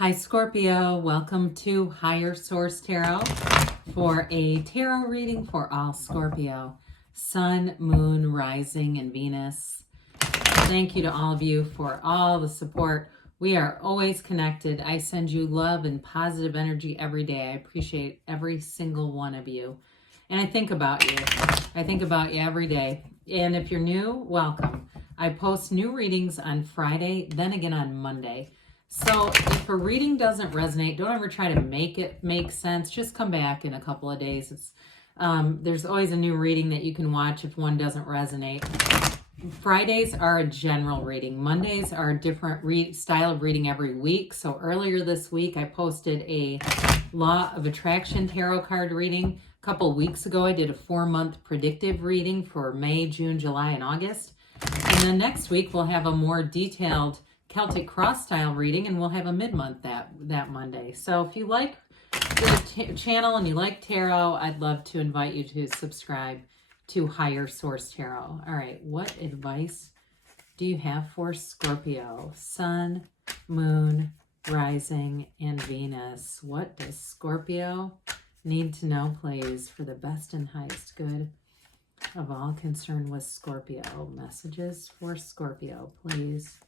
Hi Scorpio, welcome to Higher Source Tarot for a tarot reading for all Scorpio, Sun, Moon, Rising, and Venus. Thank you to all of you for all the support. We are always connected. I send you love and positive energy every day. I appreciate every single one of you. And I think about you. I think about you every day. And if you're new, welcome. I post new readings on Friday, then again on Monday. So if a reading doesn't resonate, don't ever try to make it make sense. Just come back in a couple of days. There's always a new reading that you can watch if one doesn't resonate. Fridays are a general reading. Mondays are a different style of reading every week. So earlier this week, I posted a Law of Attraction tarot card reading. A couple weeks ago, I did a 4-month predictive reading for May, June, July, and August. And then next week, we'll have a more detailed Celtic cross style reading, and we'll have a mid-month that Monday. So if you like the channel and you like tarot, I'd love to invite you to subscribe to Higher Source Tarot. All right, what advice do you have for Scorpio? Sun, Moon, Rising, and Venus. What does Scorpio need to know, please, for the best and highest good of all concerned with Scorpio? Messages for Scorpio, please.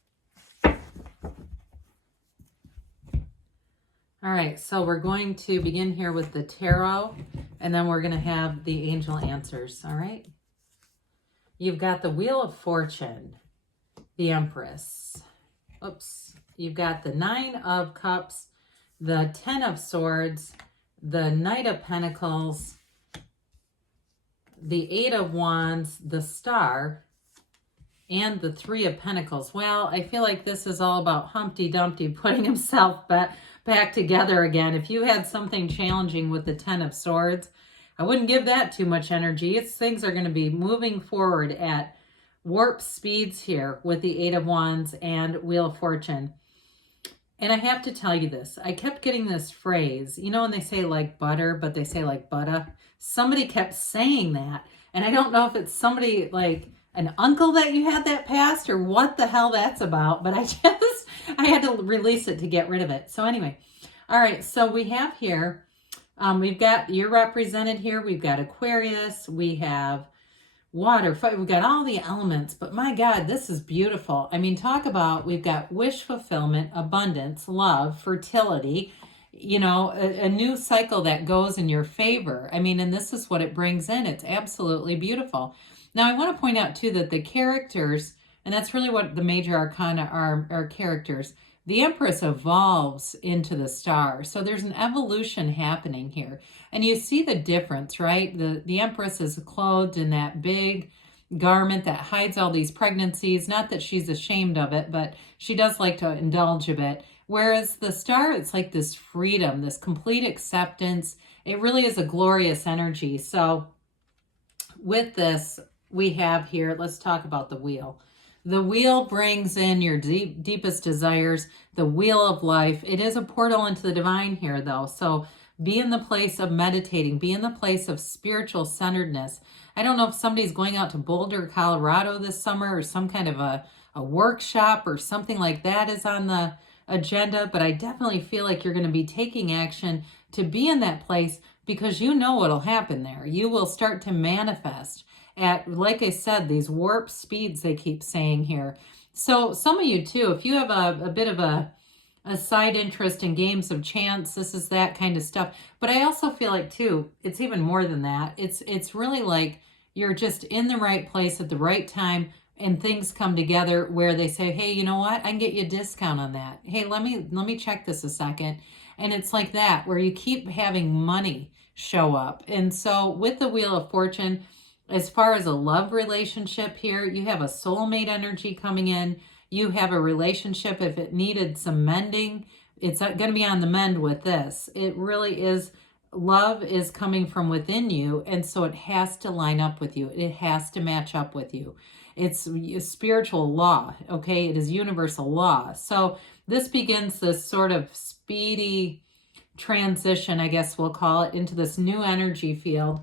All right, so we're going to begin here with the tarot, and then we're going to have the angel answers, all right? You've got the Wheel of Fortune, the Empress. Oops. You've got the 9 of Cups, the 10 of Swords, the Knight of Pentacles, the 8 of Wands, the Star, and the 3 of Pentacles. Well, I feel like this is all about Humpty Dumpty putting himself back together again. If you had something challenging with the 10 of Swords, I wouldn't give that too much energy. Things are going to be moving forward at warp speeds here with the 8 of Wands and Wheel of Fortune. And I have to tell you this. I kept getting this phrase, you know, when they say like butter, but they say like butter. Somebody kept saying that. And I don't know if it's somebody like an uncle that you had that passed or what the hell that's about, but I had to release it to get rid of it. So anyway, all right, so we have here, you're represented here. We've got Aquarius, we have water, we've got all the elements, but my God, this is beautiful. I mean, talk about, we've got wish fulfillment, abundance, love, fertility, you know, a new cycle that goes in your favor. I mean, and this is what it brings in. It's absolutely beautiful. Now, I want to point out, too, that the characters, and that's really what the major arcana are characters, the Empress evolves into the Star. So there's an evolution happening here. And you see the difference, right? The Empress is clothed in that big garment that hides all these pregnancies. Not that she's ashamed of it, but she does like to indulge a bit. Whereas the Star, it's like this freedom, this complete acceptance. It really is a glorious energy. So with this, we have here, let's talk about the wheel. The wheel brings in your deepest desires, the wheel of life. It is a portal into the divine here, though. So be in the place of meditating. Be in the place of spiritual centeredness. I don't know if somebody's going out to Boulder, Colorado this summer, or some kind of a workshop or something like that is on the agenda, but I definitely feel like you're going to be taking action to be in that place because you know what'll happen there. You will start to manifest at, like I said, these warp speeds they keep saying here. So some of you too, if you have a bit of a side interest in games of chance, this is that kind of stuff. But I also feel like too, it's even more than that. It's really like you're just in the right place at the right time and things come together where they say, hey, you know what? I can get you a discount on that. Hey, let me check this a second. And it's like that where you keep having money show up. And so with the Wheel of Fortune, as far as a love relationship here, you have a soulmate energy coming in. You have a relationship, if it needed some mending, it's going to be on the mend with this. It really is, love is coming from within you, and so it has to line up with you. It has to match up with you. It's a spiritual law, okay? It is universal law. So this begins this sort of speedy transition, I guess we'll call it, into this new energy field.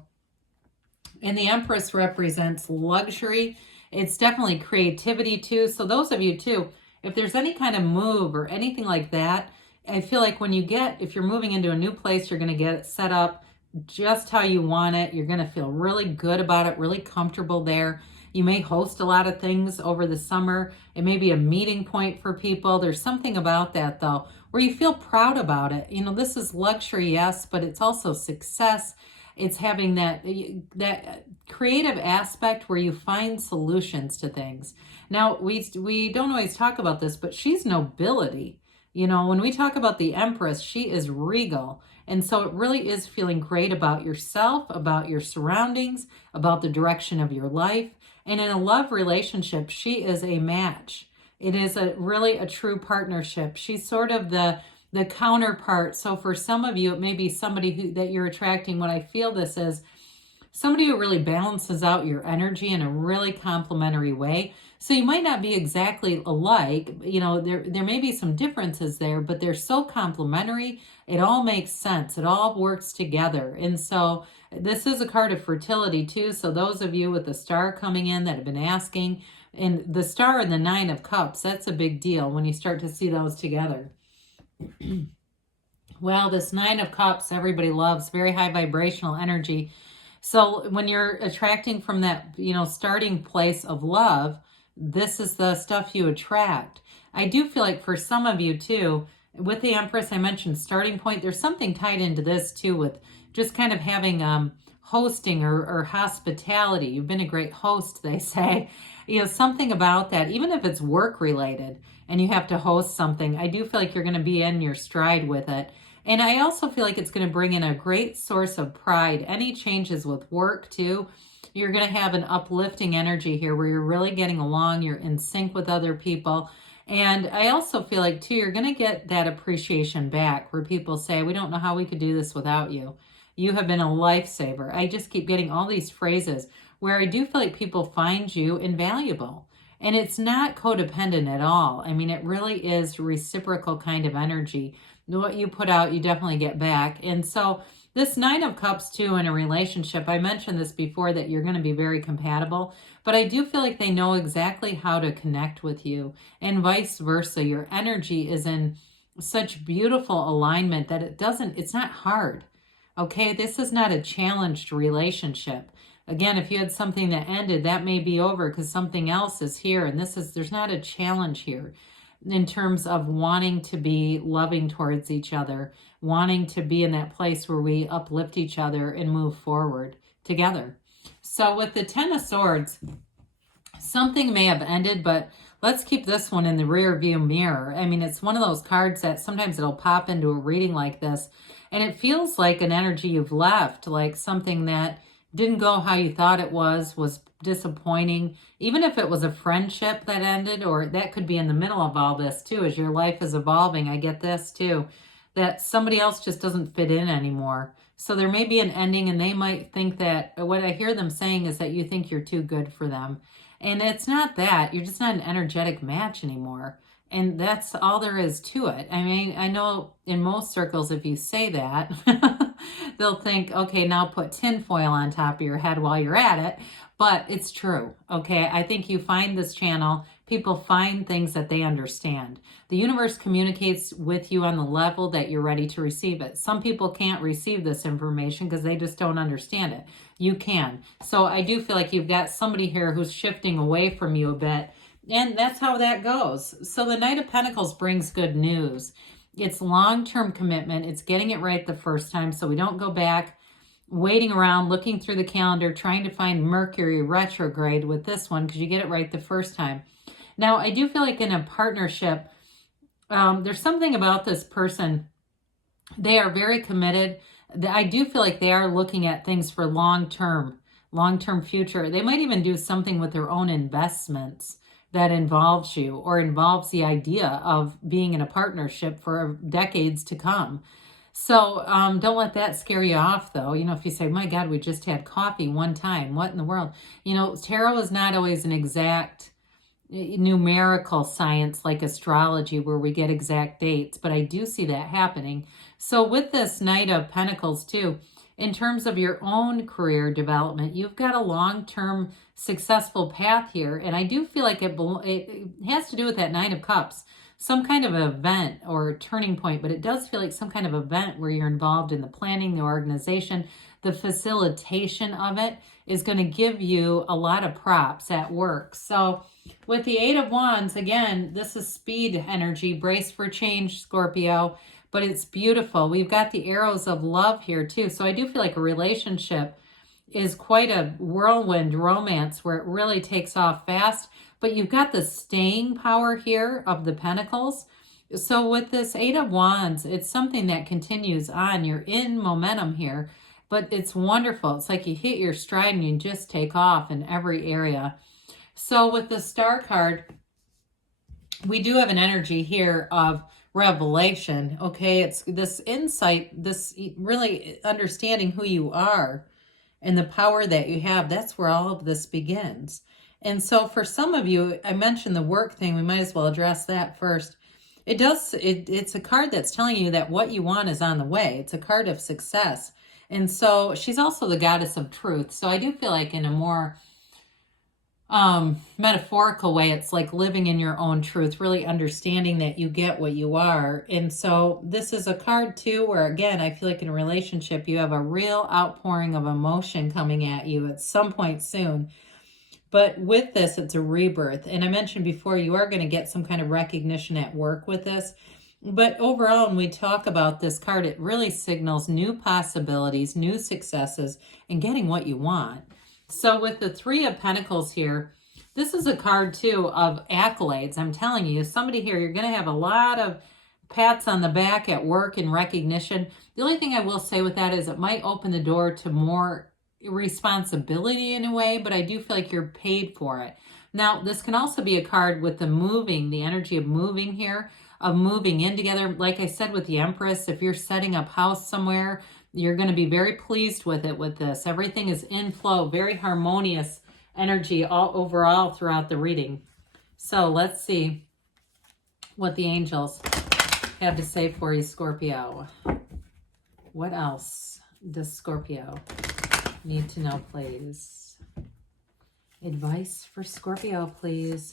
And the Empress represents luxury. It's definitely creativity too. So those of you too, if there's any kind of move or anything like that, I feel like when if you're moving into a new place, you're going to get it set up just how you want it. You're going to feel really good about it, really comfortable there. You may host a lot of things over the summer. It may be a meeting point for people. There's something about that, though, where you feel proud about it. You know, this is luxury, yes, but it's also success. It's having that creative aspect where you find solutions to things. Now, we don't always talk about this, but she's nobility. You know, when we talk about the Empress, she is regal. And so it really is feeling great about yourself, about your surroundings, about the direction of your life. And in a love relationship, she is a match. It is really a true partnership. She's sort of the counterpart. So for some of you, it may be somebody that you're attracting. What I feel this is somebody who really balances out your energy in a really complementary way. So you might not be exactly alike. You know, there may be some differences there, but they're so complementary. It all makes sense. It all works together. And so this is a card of fertility too. So those of you with the star coming in that have been asking, and the star and the 9 of cups, that's a big deal when you start to see those together. Well, this 9 of cups, everybody loves, very high vibrational energy. So when you're attracting from that, you know, starting place of love, this is the stuff you attract. I do feel like for some of you too, with the Empress, I mentioned starting point. There's something tied into this too with just kind of having hosting or hospitality. You've been a great host, they say. You know, something about that, even if it's work related and you have to host something, I do feel like you're going to be in your stride with it. And I also feel like it's going to bring in a great source of pride. Any changes with work too, you're going to have an uplifting energy here where you're really getting along. You're in sync with other people. And I also feel like too, you're going to get that appreciation back where people say, we don't know how we could do this without you. You have been a lifesaver. I just keep getting all these phrases where I do feel like people find you invaluable. And it's not codependent at all. I mean, it really is reciprocal kind of energy. What you put out, you definitely get back. And so this 9 of cups too in a relationship, I mentioned this before that you're going to be very compatible, but I do feel like they know exactly how to connect with you and vice versa. Your energy is in such beautiful alignment that it's not hard. Okay, this is not a challenged relationship. Again, if you had something that ended, that may be over because something else is here. And there's not a challenge here in terms of wanting to be loving towards each other, wanting to be in that place where we uplift each other and move forward together. So with the 10 of Swords, something may have ended, but let's keep this one in the rear view mirror. I mean, it's one of those cards that sometimes it'll pop into a reading like this, and it feels like an energy you've left, like something that didn't go how you thought it was disappointing. Even if it was a friendship that ended, or that could be in the middle of all this too, as your life is evolving. I get this too, that somebody else just doesn't fit in anymore. So there may be an ending and they might think that, what I hear them saying is that you think you're too good for them. And it's not that. You're just not an energetic match anymore. And that's all there is to it. I mean, I know in most circles, if you say that, they'll think, okay, now put tinfoil on top of your head while you're at it. But it's true, okay? I think you find this channel, people find things that they understand. The universe communicates with you on the level that you're ready to receive it. Some people can't receive this information because they just don't understand it. You can. So I do feel like you've got somebody here who's shifting away from you a bit. And that's how that goes. So the Knight of Pentacles brings good news. It's long-term commitment. It's getting it right the first time, so we don't go back waiting around, looking through the calendar, trying to find Mercury retrograde with this one, because you get it right the first time. Now, I do feel like in a partnership, there's something about this person. They are very committed. I do feel like they are looking at things for long-term future. They might even do something with their own investments that involves you or involves the idea of being in a partnership for decades to come. So don't let that scare you off, though. You know, if you say, my God, we just had coffee one time. What in the world? You know, tarot is not always an exact numerical science like astrology where we get exact dates, but I do see that happening. So with this Knight of Pentacles, too, in terms of your own career development, you've got a long-term successful path here. And I do feel like it has to do with that 9 of Cups. some kind of event or turning point, but it does feel like some kind of event where you're involved in the planning, the organization, the facilitation of it is going to give you a lot of props at work. So with the Eight of Wands, again, this is speed energy, brace for change, Scorpio, but it's beautiful. We've got the arrows of love here too. So I do feel like a relationship is quite a whirlwind romance where it really takes off fast, but you've got the staying power here of the Pentacles. So with this Eight of Wands, it's something that continues on. You're in momentum here, but it's wonderful. It's like you hit your stride and you just take off in every area. So with the Star card, we do have an energy here of revelation, okay? It's this insight, this really understanding who you are and the power that you have. That's where all of this begins. And so for some of you, I mentioned the work thing. We might as well address that first. It's a card that's telling you that what you want is on the way. It's a card of success. And so she's also the goddess of truth. So I do feel like in a more metaphorical way, it's like living in your own truth, really understanding that you get what you are. And so this is a card too, where again, I feel like in a relationship, you have a real outpouring of emotion coming at you at some point soon. But with this, it's a rebirth. And I mentioned before, you are going to get some kind of recognition at work with this. But overall, when we talk about this card, it really signals new possibilities, new successes, and getting what you want. So with the Three of Pentacles here, this is a card too of accolades. I'm telling you, somebody here, you're going to have a lot of pats on the back at work and recognition. The only thing I will say with that is it might open the door to more responsibility in a way, but I do feel like you're paid for it. Now, this can also be a card with the moving, the energy of moving here, of moving in together. Like I said with the Empress, if you're setting up house somewhere, you're going to be very pleased with it with this. Everything is in flow, very harmonious energy all overall throughout the reading. So let's see what the angels have to say for you, Scorpio. What else does Scorpio need to know, please? Advice for Scorpio, please.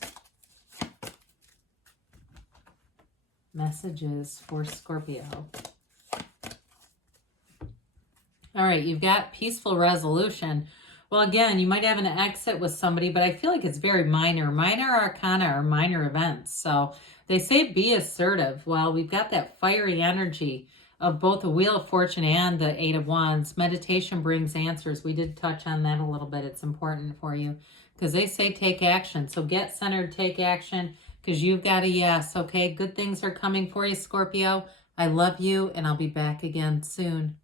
Messages for Scorpio. All right, you've got peaceful resolution. Well, again, you might have an exit with somebody, but I feel like it's very minor. Minor arcana or minor events. So they say be assertive. Well, we've got that fiery energy of both the Wheel of Fortune and the Eight of Wands. Meditation brings answers. We did touch on that a little bit. It's important for you because they say take action. So get centered, take action because you've got a yes, okay? Good things are coming for you, Scorpio. I love you, and I'll be back again soon.